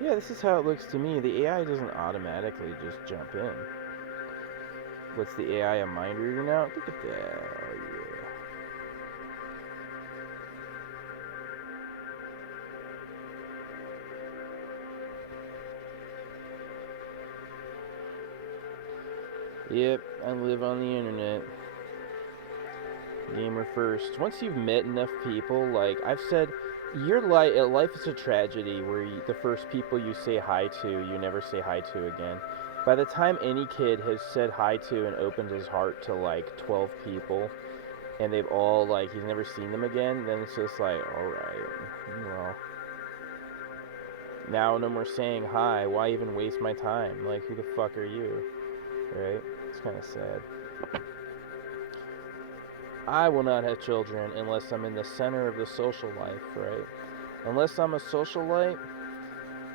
Yeah, this is how it looks to me. The AI doesn't automatically just jump in. What's the AI, a mind reader now? Look at that. Oh, yeah. Yep, I live on the internet. Gamer first. Once you've met enough people, like I've said, your life is a tragedy where the first people you say hi to, you never say hi to again. By the time any kid has said hi to and opened his heart to like 12 people, and they've all like he's never seen them again, then it's just like, all right, well, now no more saying hi. Why even waste my time? Like, who the fuck are you? Right? It's kind of sad. I will not have children unless I'm in the center of the social life, right? Unless I'm a socialite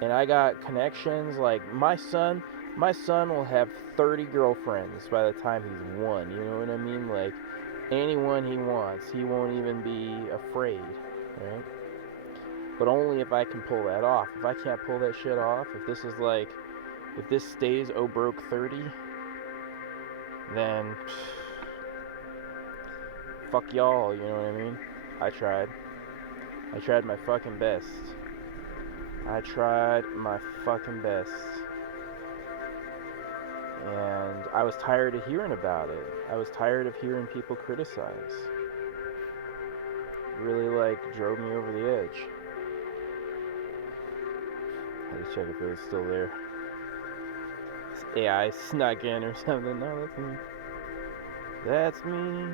and I got connections, like my son will have 30 girlfriends by the time he's 1, you know what I mean? Like anyone he wants, he won't even be afraid, right? But only if I can pull that off. If I can't pull that shit off, if this stays oh broke 30, then fuck y'all, you know what I mean? I tried. I tried my fucking best. I tried my fucking best. And I was tired of hearing about it. I was tired of hearing people criticize. It really like drove me over the edge. I had to check if it was still there. This AI snuck in or something. No, that's me. That's me.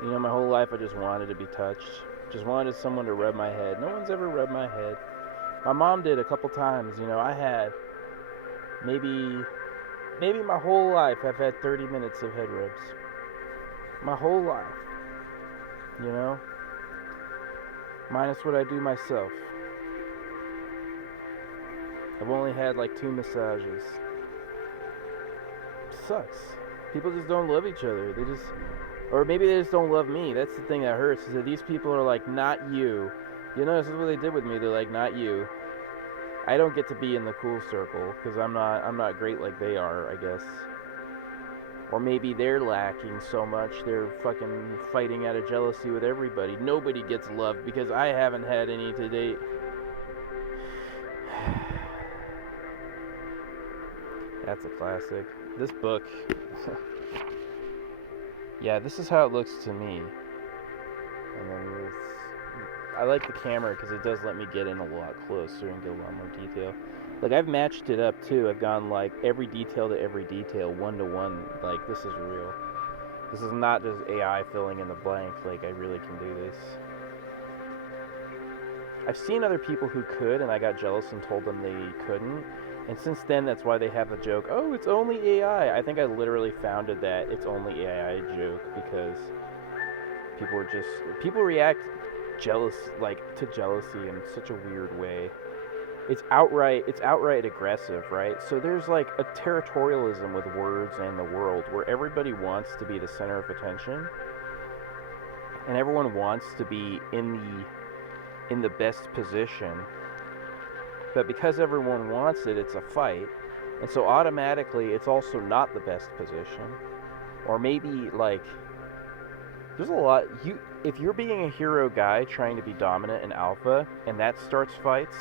You know, my whole life I just wanted to be touched. Just wanted someone to rub my head. No one's ever rubbed my head. My mom did a couple times. You know, I had maybe my whole life I've had 30 minutes of head rubs. My whole life. You know? Minus what I do myself. I've only had like 2 massages. Sucks. People just don't love each other. They just, or maybe they just don't love me. That's the thing that hurts. Is that these people are like, not you. You know, this is what they did with me. They're like, not you. I don't get to be in the cool circle because I'm not great like they are, I guess. Or maybe they're lacking so much they're fucking fighting out of jealousy with everybody. Nobody gets loved because I haven't had any to date. That's a classic. This book. Yeah, this is how it looks to me. And then there's, I like the camera because it does let me get in a lot closer and get a lot more detail. Like I've matched it up too. I've gone like every detail to every detail, 1 to 1. Like this is real. This is not just AI filling in the blanks. Like I really can do this. I've seen other people who could, and I got jealous and told them they couldn't. And since then, that's why they have the joke, oh, it's only AI. I think I literally founded that it's only AI joke because people react to jealousy in such a weird way. It's outright aggressive, right? So there's like a territorialism with words and the world where everybody wants to be the center of attention and everyone wants to be in the best position. But because everyone wants it, it's a fight. And so automatically it's also not the best position. Or maybe like there's a lot you if you're being a hero guy trying to be dominant and alpha and that starts fights,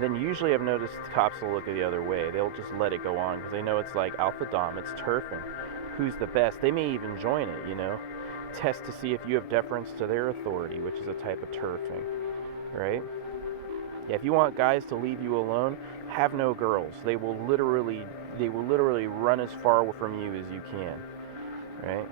then usually I've noticed cops will look the other way. They'll just let it go on because they know it's like alpha dom, it's turfing. Who's the best? They may even join it, you know? Test to see if you have deference to their authority, which is a type of turfing, right? Yeah, if you want guys to leave you alone, have no girls. They will literally run as far from you as you can, right?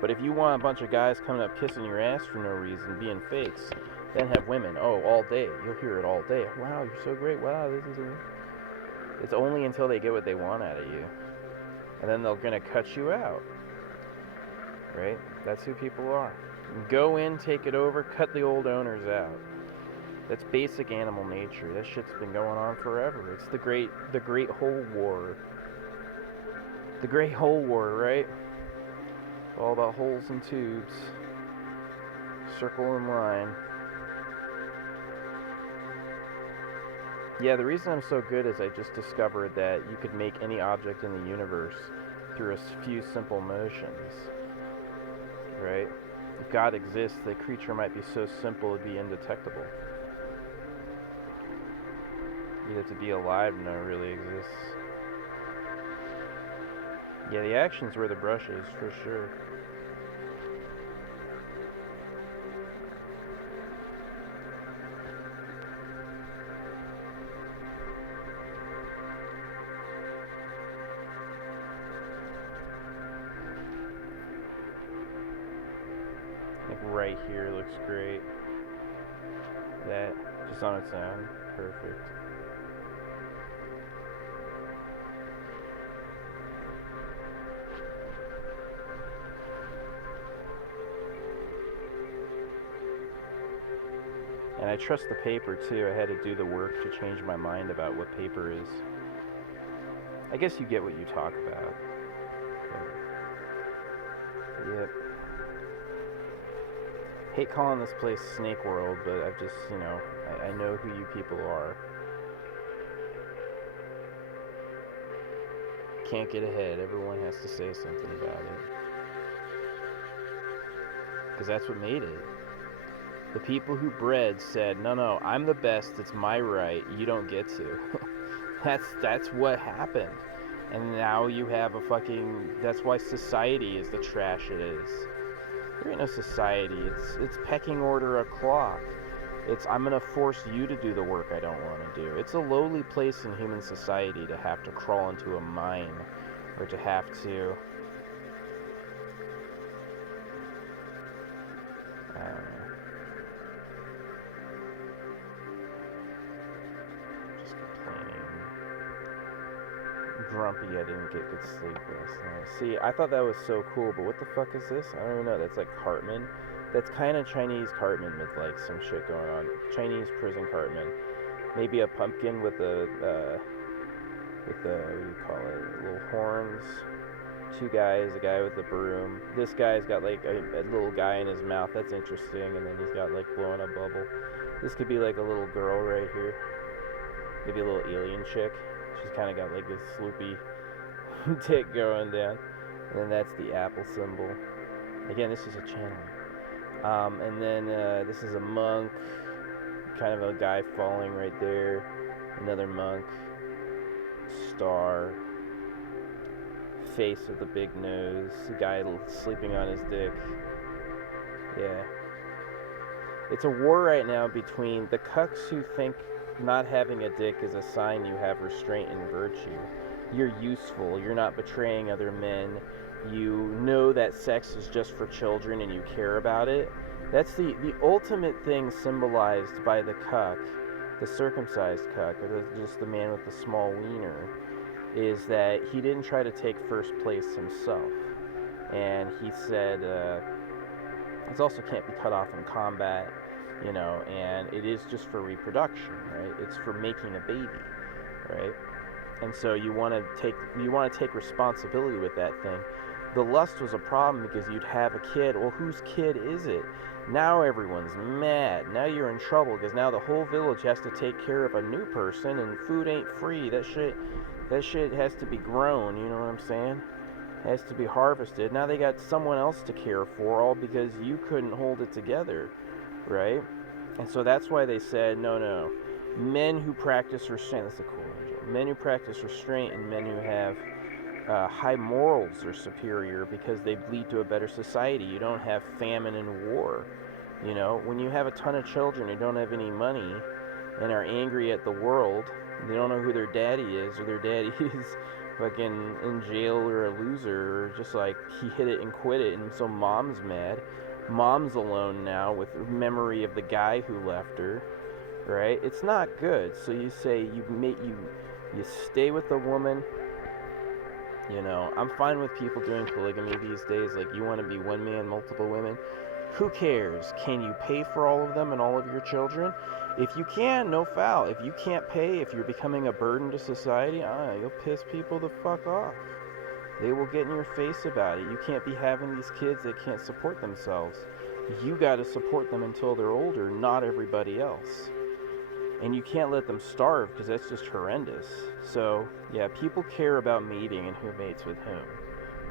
But if you want a bunch of guys coming up kissing your ass for no reason, being fakes, then have women. Oh, all day. You'll hear it all day. Wow, you're so great. Wow, this is. It's only until they get what they want out of you, and then they're gonna cut you out, right? That's who people are. Go in, take it over, cut the old owners out. That's basic animal nature. That shit's been going on forever. It's the great whole war. The Great Hole War, right? All about holes and tubes. Circle and line. Yeah, the reason I'm so good is I just discovered that you could make any object in the universe through a few simple motions, right? If God exists, the creature might be so simple it'd be indetectable. You'd have to be alive to know it really exists. Yeah, the action's where the brush is, for sure. Like right here looks great. That, just on its own, perfect. And I trust the paper too. I had to do the work to change my mind about what paper is. I guess you get what you talk about. But, yep. Hate calling this place Snake World, but I've just, I know who you people are. Can't get ahead. Everyone has to say something about it. Because that's what made it. The people who bred said, no, I'm the best. It's my right. You don't get to. That's what happened. And now you have a fucking... That's why society is the trash it is. There ain't no society. It's pecking order o'clock. It's I'm gonna force you to do the work I don't want to do. It's a lowly place in human society to have to crawl into a mine, or to have to... I don't know. Just complaining. Grumpy I didn't get good sleep last night. See, I thought that was so cool, but what the fuck is this? I don't even know. That's like Cartman. That's kind of Chinese Cartman with like some shit going on. Chinese prison Cartman. Maybe a pumpkin with the what do you call it? Little horns. Two guys, a guy with a broom. This guy's got like a little guy in his mouth. That's interesting. And then he's got like blowing a bubble. This could be like a little girl right here. Maybe a little alien chick. She's kind of got like this sloopy dick going down. And then that's the apple symbol. Again, this is a channeling. And then this is a monk. Kind of a guy falling right there. Another monk. Star. Face with a big nose. A guy sleeping on his dick. Yeah. It's a war right now between the cucks who think not having a dick is a sign you have restraint and virtue. You're useful. You're not betraying other men. You know that sex is just for children and you care about it. That's the ultimate thing symbolized by the cuck, the circumcised cuck, or just the man with the small wiener, is that he didn't try to take first place himself. And he said, it also can't be cut off in combat, and it is just for reproduction, right? It's for making a baby, right? And so you want to take responsibility with that thing. The lust was a problem because you'd have a kid. Well, whose kid is it? Now everyone's mad. Now you're in trouble because now the whole village has to take care of a new person, and food ain't free. That shit has to be grown. You know what I'm saying? Has to be harvested. Now they got someone else to care for, all because you couldn't hold it together, right? And so that's why they said, no. Men who practice restraint, that's a cool angel. Men who practice restraint and men who have high morals are superior because they lead to a better society. You don't have famine and war. When you have a ton of children who don't have any money and are angry at the world, they don't know who their daddy is, or their daddy is fucking in jail or a loser, or just like he hit it and quit it, and so mom's mad. Mom's alone now with memory of the guy who left her, right? It's not good. So you say you stay with the woman. I'm fine with people doing polygamy these days. Like, you want to be one man, multiple women. Who cares? Can you pay for all of them and all of your children? If you can, no foul. If you can't pay, if you're becoming a burden to society, you'll piss people the fuck off. They will get in your face about it. You can't be having these kids that can't support themselves. You got to support them until they're older, not everybody else. And you can't let them starve because that's just horrendous. So, yeah, people care about mating and who mates with whom.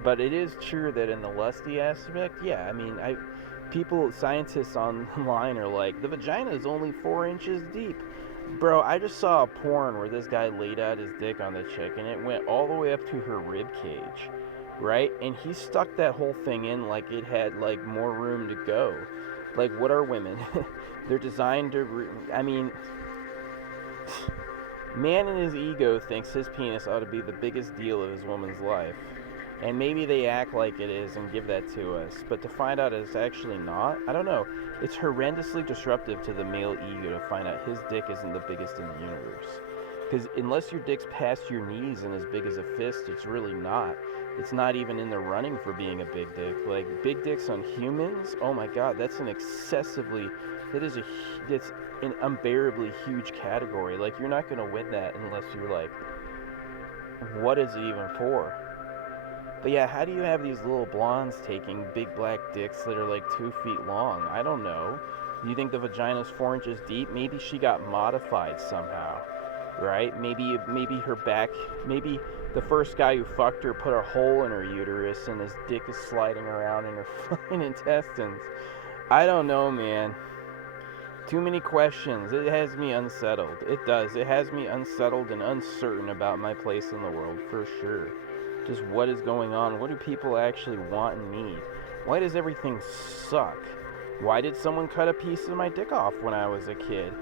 But it is true that in the lusty aspect, yeah, I mean, scientists online are like, the vagina is only 4 inches deep. Bro, I just saw a porn where this guy laid out his dick on the chick and it went all the way up to her rib cage, right? And he stuck that whole thing in like it had like more room to go. Like, what are women? They're designed to, I mean, man in his ego thinks his penis ought to be the biggest deal of his woman's life. And maybe they act like it is and give that to us. But to find out it's actually not, I don't know. It's horrendously disruptive to the male ego to find out his dick isn't the biggest in the universe. Because unless your dick's past your knees and as big as a fist, it's really not. It's not even in the running for being a big dick. Like, big dicks on humans, oh my god, that's an unbearably huge category. Like, you're not going to win that unless you're like, what is it even for? But yeah, how do you have these little blondes taking big black dicks that are like 2 feet long? I don't know. Do you think the vagina's 4 inches deep? Maybe she got modified somehow, right? Maybe the first guy who fucked her put a hole in her uterus and his dick is sliding around in her fucking intestines. I don't know, man. Too many questions. It has me unsettled. It does. It has me unsettled and uncertain about my place in the world, for sure. Just what is going on? What do people actually want and need? Why does everything suck? Why did someone cut a piece of my dick off when I was a kid?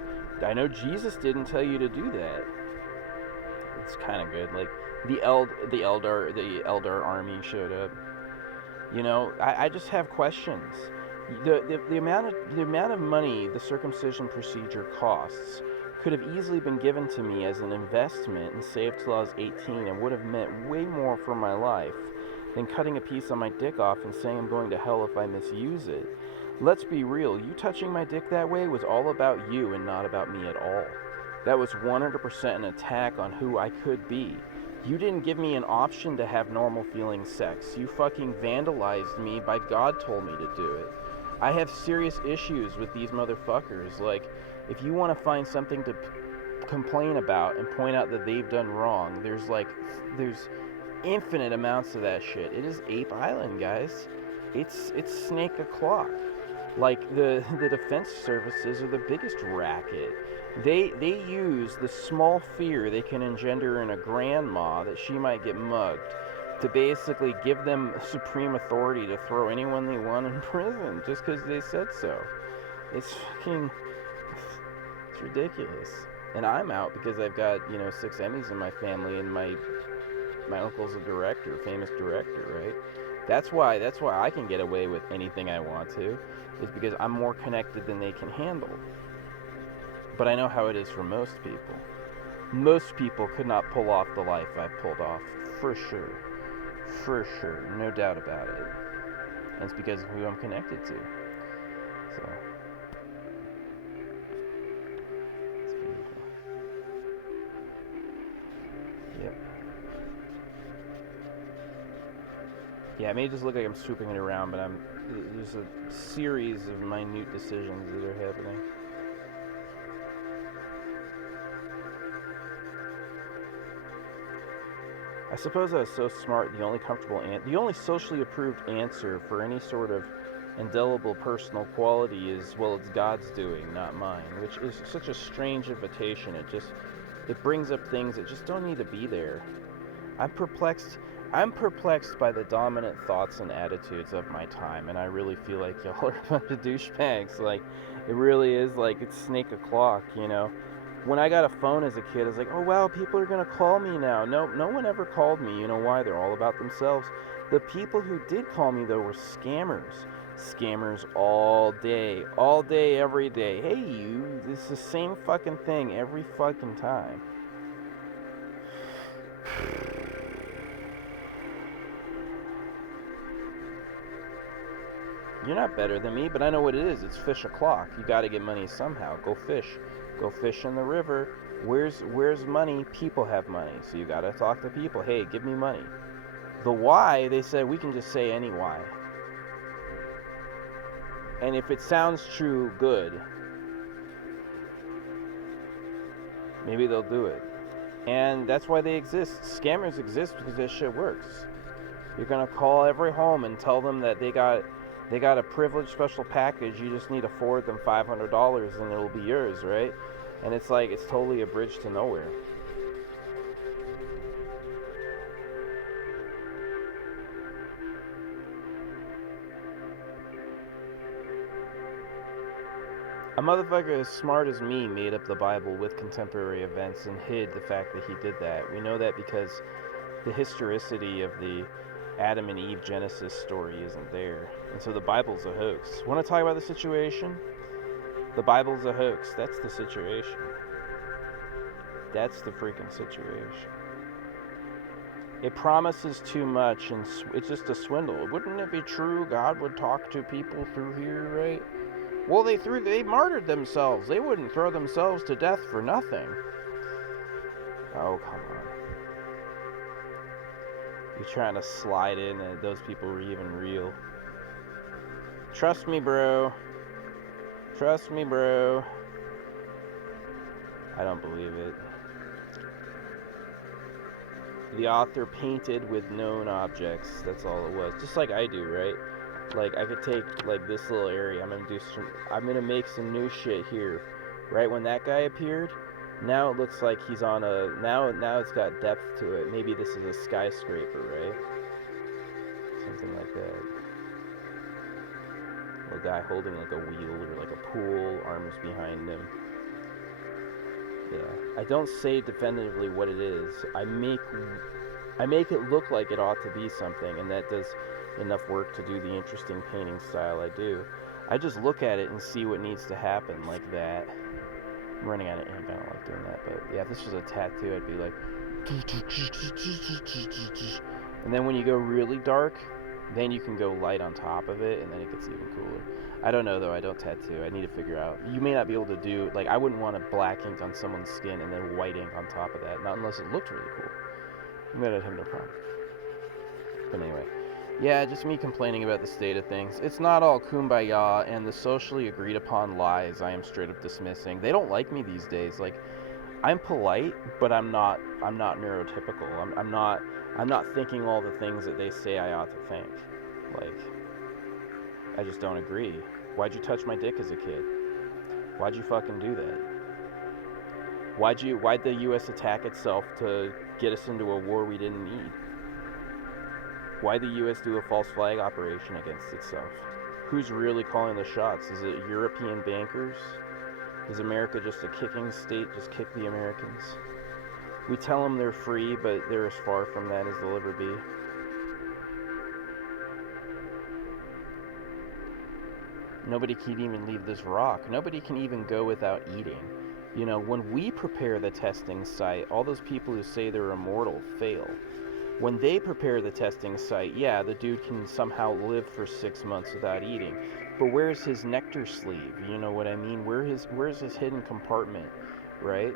I know Jesus didn't tell you to do that. It's kind of good. Like, the elder army showed up. You know, I just have questions. The amount of money the circumcision procedure costs could have easily been given to me as an investment and saved till I was 18 and would have meant way more for my life than cutting a piece of my dick off and saying I'm going to hell if I misuse it. Let's be real, you touching my dick that way was all about you and not about me at all. That was 100% an attack on who I could be. You didn't give me an option to have normal feeling sex. You fucking vandalized me by God told me to do it. I have serious issues with these motherfuckers. Like, if you want to find something to complain about and point out that they've done wrong, there's infinite amounts of that shit. It is Ape Island, guys. It's snake o'clock. Like, the defense services are the biggest racket. They use the small fear they can engender in a grandma that she might get mugged to basically give them supreme authority to throw anyone they want in prison just because they said so. It's ridiculous. And I'm out because I've got, 6 Emmys in my family, and my uncle's a director, famous director, right? That's why I can get away with anything I want to, is because I'm more connected than they can handle. But I know how it is for most people. Most people could not pull off the life I've pulled off, for sure. For sure, no doubt about it. And it's because of who I'm connected to. So, it's beautiful. Yep. Yeah, it may just look like I'm swooping it around, but there's a series of minute decisions that are happening. I suppose I was so smart, the only socially approved answer for any sort of indelible personal quality is, well, it's God's doing, not mine, which is such a strange invitation. It brings up things that just don't need to be there. I'm perplexed by the dominant thoughts and attitudes of my time, and I really feel like y'all are a bunch of douchebags. Like, it really is like it's snake o'clock, When I got a phone as a kid, I was like, oh wow, people are going to call me now. No one ever called me. You know why? They're all about themselves. The people who did call me, though, were scammers. Scammers all day, every day. Hey, you, it's the same fucking thing every fucking time. You're not better than me, but I know what it is. It's fish o'clock. You got to get money somehow. Go fish. Go fish in the river. Where's money? People have money. So you got to talk to people. Hey, give me money. The why, they said we can just say any why. And if it sounds true, good. Maybe they'll do it. And that's why they exist. Scammers exist because this shit works. You're gonna call every home and tell them that they got a privileged special package. You just need to forward them $500 and it'll be yours, right? And it's like, it's totally a bridge to nowhere. A motherfucker as smart as me made up the Bible with contemporary events and hid the fact that he did that. We know that because the historicity of the Adam and Eve Genesis story isn't there. And so the Bible's a hoax. Want to talk about the situation? The Bible's a hoax. That's the situation. That's the freaking situation. It promises too much and it's just a swindle. Wouldn't it be true God would talk to people through here, right? Well, they martyred themselves. They wouldn't throw themselves to death for nothing. Oh, come on. You're trying to slide in that those people were even real. Trust me, bro. Trust me, bro. I don't believe it. The author painted with known objects. That's all it was. Just like I do, right? Like, I could take, like, this little area. I'm gonna make some new shit here. Right when that guy appeared, now it looks like he's on now it's got depth to it. Maybe this is a skyscraper, right? Something like that. A guy holding, like, a wheel or, like, a pool, arms behind him. Yeah. I don't say definitively what it is. I make it look like it ought to be something, and that does enough work to do the interesting painting style I do. I just look at it and see what needs to happen, like that. I'm running out of ink, I don't like doing that, but yeah, if this was a tattoo, I'd be like... And then when you go really dark, then you can go light on top of it, and then it gets even cooler. I don't know, though. I don't tattoo. I need to figure out. You may not be able to do... Like, I wouldn't want a black ink on someone's skin and then white ink on top of that. Not unless it looked really cool. Then I'd have no problem. But anyway. Yeah, just me complaining about the state of things. It's not all kumbaya, and the socially agreed upon lies I am straight up dismissing. They don't like me these days. Like, I'm polite, but I'm not neurotypical. I'm not thinking all the things that they say I ought to think. Like, I just don't agree. Why'd you touch my dick as a kid? Why'd you fucking do that? Why'd the US attack itself to get us into a war we didn't need? Why'd the US do a false flag operation against itself? Who's really calling the shots? Is it European bankers? Is America just a kicking state? Just kick the Americans? We tell them they're free, but they're as far from that as they'll ever be. Nobody can even leave this rock. Nobody can even go without eating. You know, when we prepare the testing site, all those people who say they're immortal fail. When they prepare the testing site, yeah, the dude can somehow live for 6 months without eating. But where's his nectar sleeve? You know what I mean? Where's his hidden compartment, right?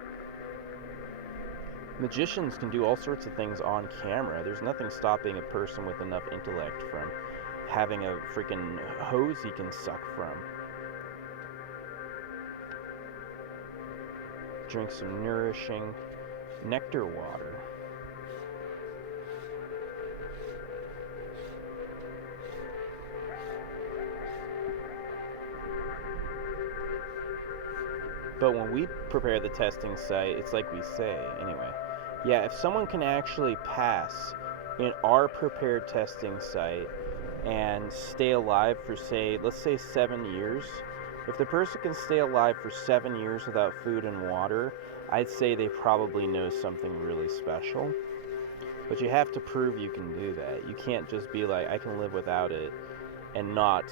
Magicians can do all sorts of things on camera. There's nothing stopping a person with enough intellect from having a freaking hose he can suck from. Drink some nourishing nectar water. But when we prepare the testing site, it's like we say, anyway. Yeah, if someone can actually pass in our prepared testing site and stay alive for, say, let's say 7 years, if the person can stay alive for 7 years without food and water, I'd say they probably know something really special. But you have to prove you can do that. You can't just be like, I can live without it and not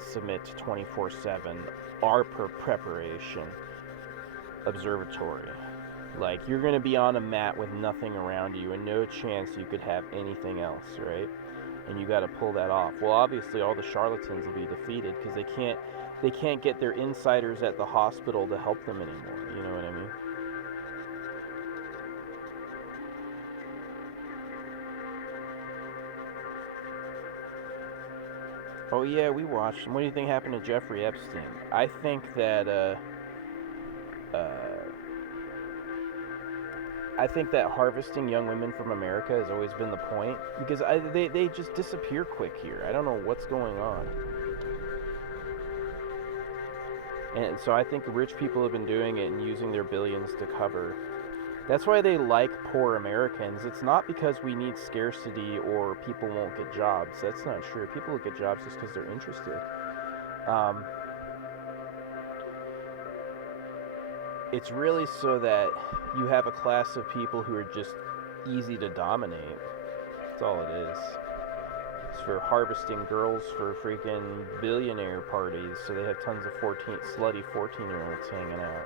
submit to 24/7 our preparation observatory. Like, you're going to be on a mat with nothing around you and no chance you could have anything else, right? And you got to pull that off. Well, obviously all the charlatans will be defeated because they can't get their insiders at the hospital to help them anymore. You know what I mean? Oh yeah, we watched. What do you think happened to Jeffrey Epstein? I think that uh, I think that harvesting young women from America has always been the point because they just disappear quick here. I don't know what's going on. And so I think rich people have been doing it and using their billions to cover. That's why they like poor Americans. It's not because we need scarcity or people won't get jobs. That's not true. People will get jobs just because they're interested. Um, it's really so that you have a class of people who are just easy to dominate. That's all it is. It's for harvesting girls for freaking billionaire parties, so they have tons of slutty 14-year-olds hanging out.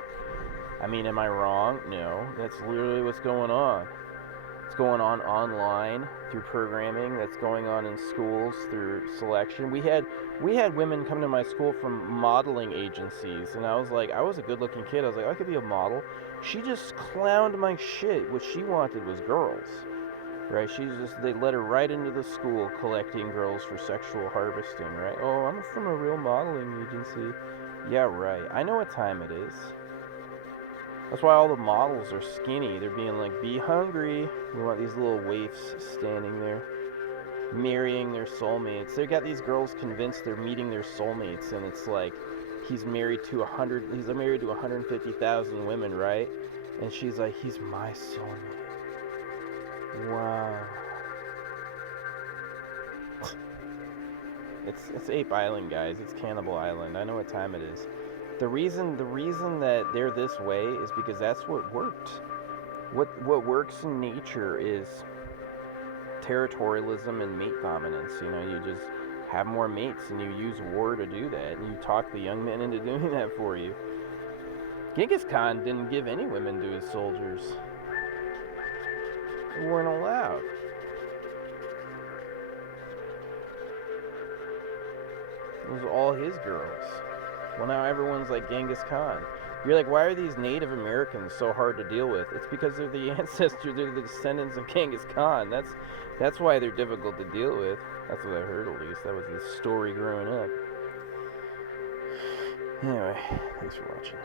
I mean, am I wrong? No, that's literally what's going on. It's going on online through programming. That's going on in schools through selection. We had women come to my school from modeling agencies, and I was a good-looking kid. I was like, I could be a model. She just clowned my shit. What she wanted was girls, right? They let her right into the school collecting girls for sexual harvesting, right? Oh, I'm from a real modeling agency. Yeah, right. I know what time it is. That's why all the models are skinny. They're being like, be hungry. We want these little waifs standing there, marrying their soulmates. They got these girls convinced they're meeting their soulmates, and it's like, he's married to 150,000 women, right? And she's like, he's my soulmate. Wow. It's Ape Island, guys. It's Cannibal Island. I know what time it is. The reason that they're this way is because that's what worked. What works in nature is territorialism and mate dominance. You just have more mates and you use war to do that, and you talk the young men into doing that for you. Genghis Khan didn't give any women to his soldiers. They weren't allowed. It was all his girls. Well, now everyone's like Genghis Khan. You're like, why are these Native Americans so hard to deal with? It's because they're the ancestors, they're the descendants of Genghis Khan. That's why they're difficult to deal with. That's what I heard, at least. That was the story growing up. Anyway, thanks for watching.